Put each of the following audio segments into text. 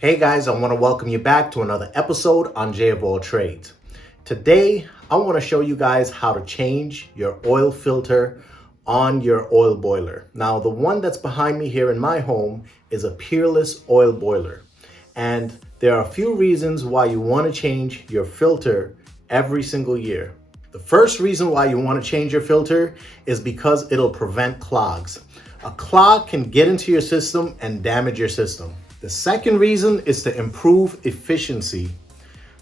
Hey guys, I want to welcome you back to another episode on J of All Trades. Today, I want to show you guys how to change your oil filter on your oil boiler. Now, the one that's behind me here in my home is a peerless oil boiler. And there are a few reasons why you want to change your filter every single year. The first reason why you want to change your filter is because it'll prevent clogs. A clog can get into your system and damage your system. The second reason is to improve efficiency.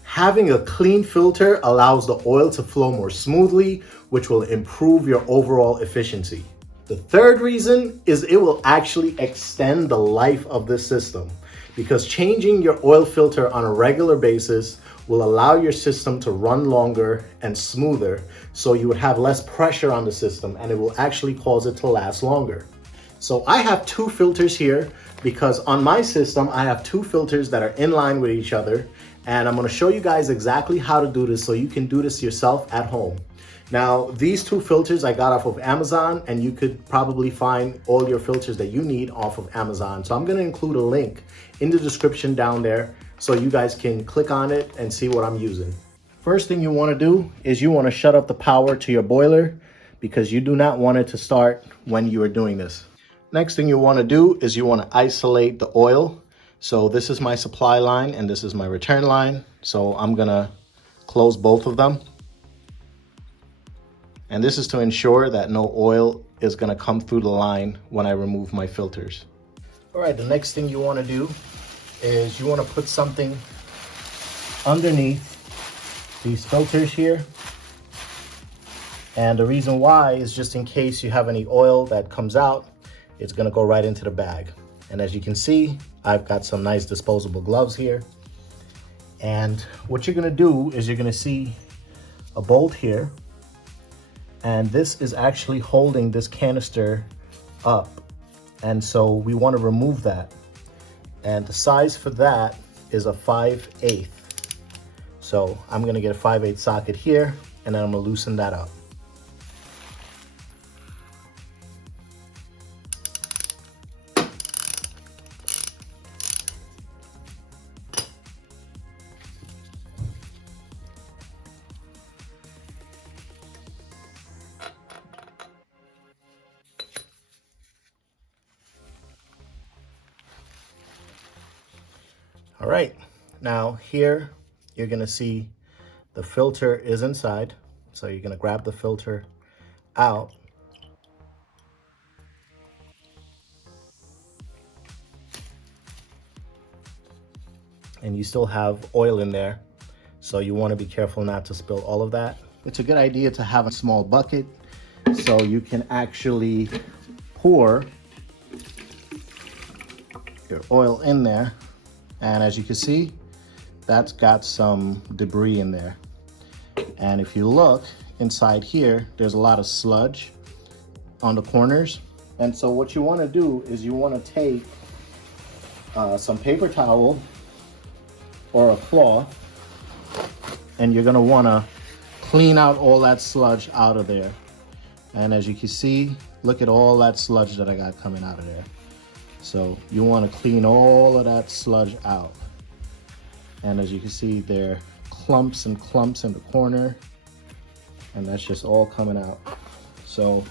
Having a clean filter allows the oil to flow more smoothly, which will improve your overall efficiency. The third reason is it will actually extend the life of the system, because changing your oil filter on a regular basis will allow your system to run longer and smoother, so you would have less pressure on the system and it will actually cause it to last longer. So I have two filters here because on my system, I have two filters that are in line with each other. And I'm gonna show you guys exactly how to do this so you can do this yourself at home. Now, these two filters I got off of Amazon, and you could probably find all your filters that you need off of Amazon. So I'm gonna include a link in the description down there so you guys can click on it and see what I'm using. First thing you wanna do is you wanna shut off the power to your boiler because you do not want it to start when you are doing this. Next thing you want to do is you want to isolate the oil. So this is my supply line and this is my return line. So I'm going to close both of them. And this is to ensure that no oil is going to come through the line when I remove my filters. All right, the next thing you want to do is you want to put something underneath these filters here. And the reason why is just in case you have any oil that comes out, it's gonna go right into the bag. And as you can see, I've got some nice disposable gloves here. And what you're gonna do is you're gonna see a bolt here. And this is actually holding this canister up. And so we wanna remove that. And the size for that is a 5/8. So I'm gonna get a 5/8 socket here, and then I'm gonna loosen that up. All right, now here you're gonna see the filter is inside. So you're gonna grab the filter out. And you still have oil in there. So you wanna be careful not to spill all of that. It's a good idea to have a small bucket so you can actually pour your oil in there. And as you can see, that's got some debris in there. And if you look inside here, there's a lot of sludge on the corners. And so what you want to do is you want to take some paper towel or a cloth, and you're going to want to clean out all that sludge out of there. And as you can see, look at all that sludge that I got coming out of there. So you want to clean all of that sludge out. And as you can see, there are clumps and clumps in the corner, and that's just all coming out. So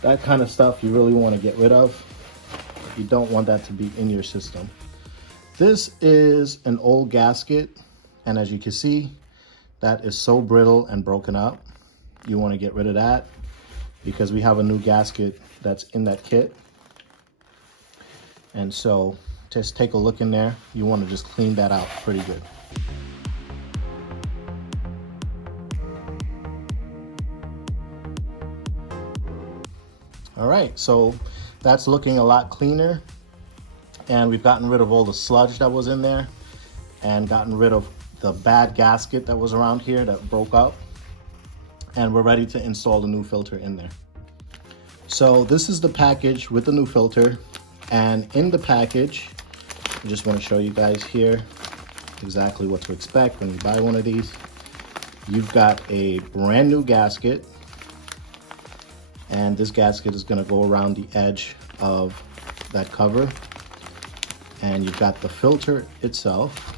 that kind of stuff you really want to get rid of. You don't want that to be in your system. This is an old gasket, and as you can see, that is so brittle and broken up. You want to get rid of that because we have a new gasket that's in that kit. And so just take a look in there. You want to just clean that out pretty good. All right, so that's looking a lot cleaner. And we've gotten rid of all the sludge that was in there and gotten rid of the bad gasket that was around here that broke up. And we're ready to install the new filter in there. So this is the package with the new filter. And in the package, I just want to show you guys here exactly what to expect when you buy one of these. You've got a brand new gasket, and this gasket is going to go around the edge of that cover. and you've got the filter itself.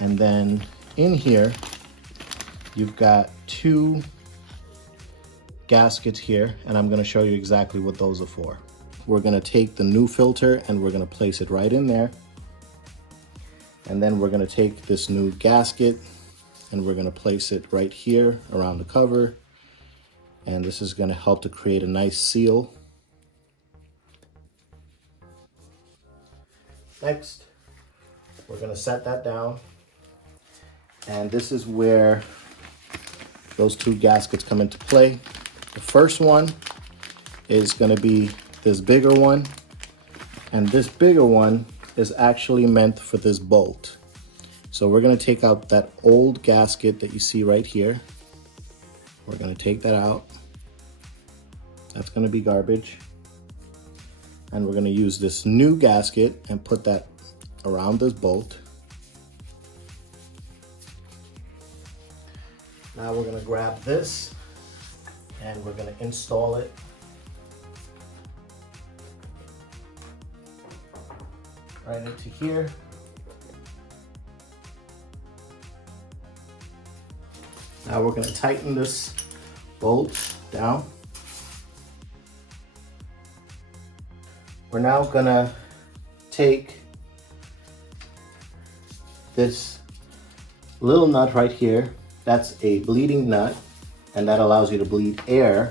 And then in here, you've got two gaskets here, and I'm gonna show you exactly what those are for. We're gonna take the new filter and we're gonna place it right in there. And then we're gonna take this new gasket and we're gonna place it right here around the cover. And this is gonna help to create a nice seal. Next, we're gonna set that down. And this is where those two gaskets come into play. The first one is gonna be this bigger one. And this bigger one is actually meant for this bolt. So we're gonna take out that old gasket that you see right here. We're gonna take that out. That's gonna be garbage. And we're gonna use this new gasket and put that around this bolt. Now we're gonna grab this and we're gonna install it right into here. Now we're gonna tighten this bolt down. We're now gonna take this little nut right here. That's a bleeding nut, and that allows you to bleed air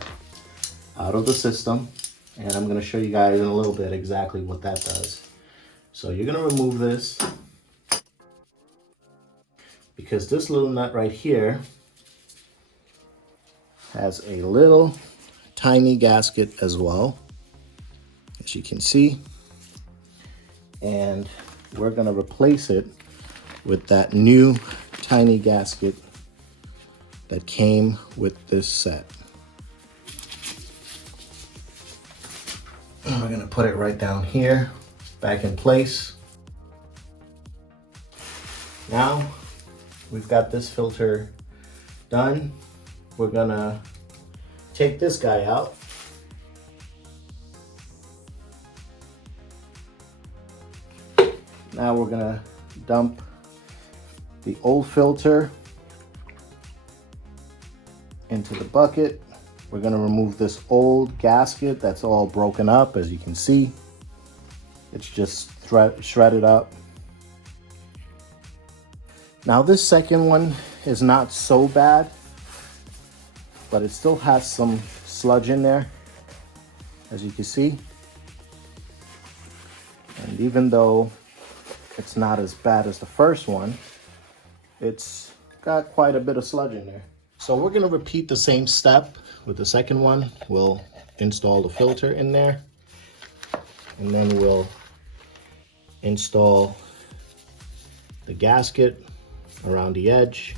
out of the system. And I'm gonna show you guys in a little bit exactly what that does. So you're gonna remove this because this little nut right here has a little tiny gasket as well, as you can see. And we're gonna replace it with that new tiny gasket that came with this set. And we're gonna put it right down here, back in place. Now we've got this filter done. We're gonna take this guy out. Now we're gonna dump the old filter into the bucket. We're gonna remove this old gasket that's all broken up, as you can see. It's just shredded up. Now this second one is not so bad, but it still has some sludge in there, as you can see. And even though it's not as bad as the first one, it's got quite a bit of sludge in there. So we're gonna repeat the same step with the second one. We'll install the filter in there, and then we'll install the gasket around the edge.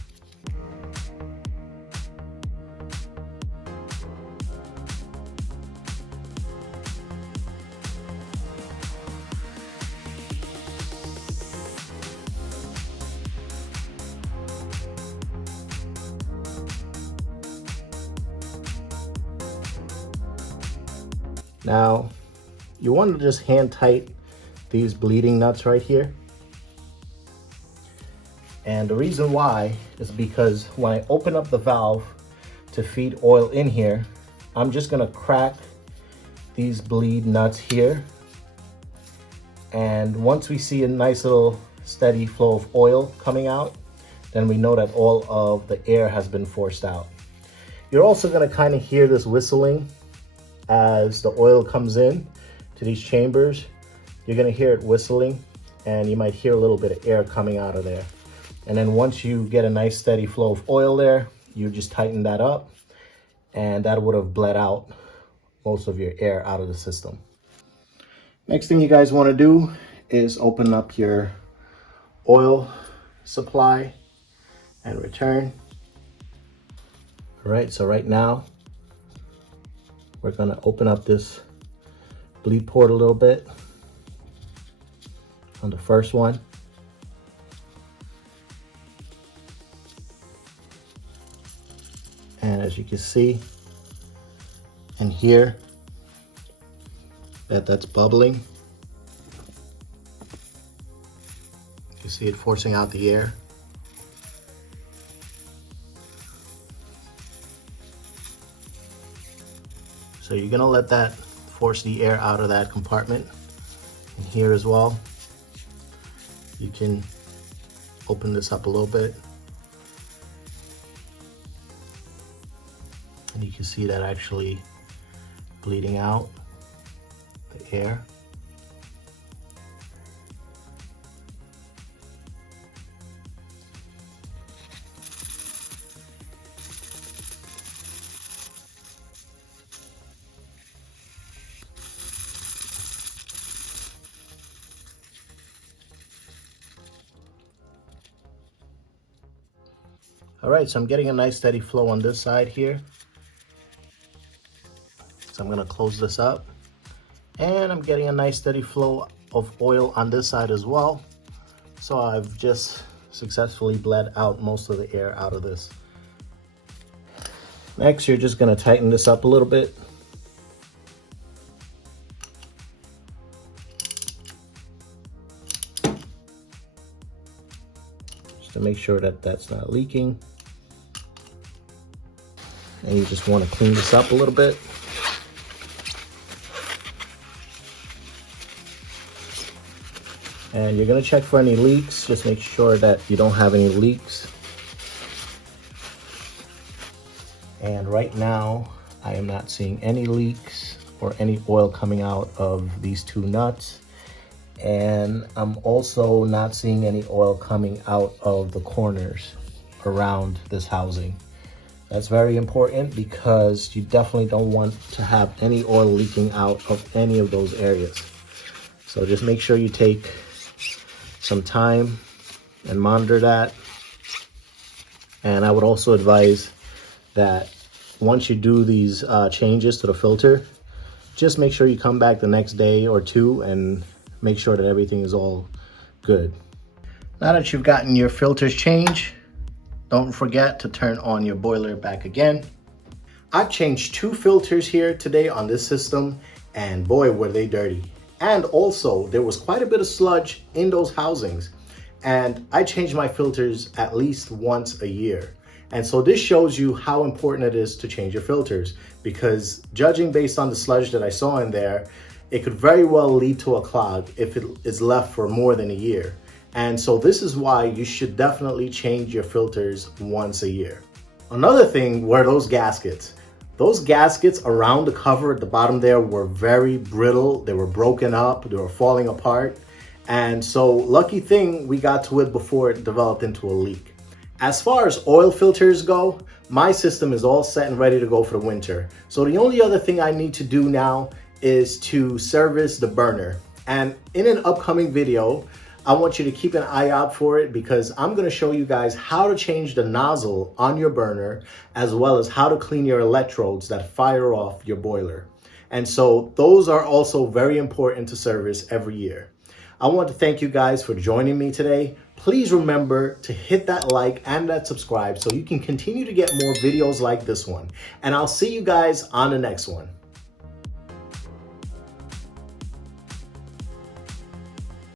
Now, you want to just hand tight these bleeding nuts right here. And the reason why is because when I open up the valve to feed oil in here, I'm just gonna crack these bleed nuts here. And once we see a nice little steady flow of oil coming out, then we know that all of the air has been forced out. You're also gonna kind of hear this whistling as the oil comes in to these chambers. You're gonna hear it whistling, and you might hear a little bit of air coming out of there. And then once you get a nice steady flow of oil there, you just tighten that up, and that would have bled out most of your air out of the system. Next thing you guys wanna do is open up your oil supply and return. All right, so right now, we're gonna open up this bleed port a little bit on the first one. And as you can see and hear, that's bubbling. You see it forcing out the air. So you're gonna let that force the air out of that compartment. And here as well, you can open this up a little bit. And you can see that actually bleeding out the air. All right, so I'm getting a nice steady flow on this side here. So I'm gonna close this up. And I'm getting a nice steady flow of oil on this side as well. So I've just successfully bled out most of the air out of this. Next, you're just gonna tighten this up a little bit. Just to make sure that that's not leaking. And you just wanna clean this up a little bit. And you're gonna check for any leaks. Just make sure that you don't have any leaks. And right now, I am not seeing any leaks or any oil coming out of these two nuts. And I'm also not seeing any oil coming out of the corners around this housing. That's very important because you definitely don't want to have any oil leaking out of any of those areas. So just make sure you take some time and monitor that. And I would also advise that once you do these changes to the filter, just make sure you come back the next day or two and make sure that everything is all good. Now that you've gotten your filters changed, don't forget to turn on your boiler back again. I've changed 2 filters here today on this system, and boy, were they dirty. And also, there was quite a bit of sludge in those housings. And I change my filters at least once a year. And so this shows you how important it is to change your filters, because judging based on the sludge that I saw in there, it could very well lead to a clog if it is left for more than a year. And so this is why you should definitely change your filters once a year. Another thing were those gaskets. Those gaskets around the cover at the bottom there were very brittle. They were broken up, they were falling apart. And so lucky thing we got to it before it developed into a leak. As far as oil filters go, my system is all set and ready to go for the winter. So the only other thing I need to do now is to service the burner. And in an upcoming video, I want you to keep an eye out for it, because I'm gonna show you guys how to change the nozzle on your burner, as well as how to clean your electrodes that fire off your boiler. And so those are also very important to service every year. I want to thank you guys for joining me today. Please remember to hit that like and that subscribe so you can continue to get more videos like this one. And I'll see you guys on the next one.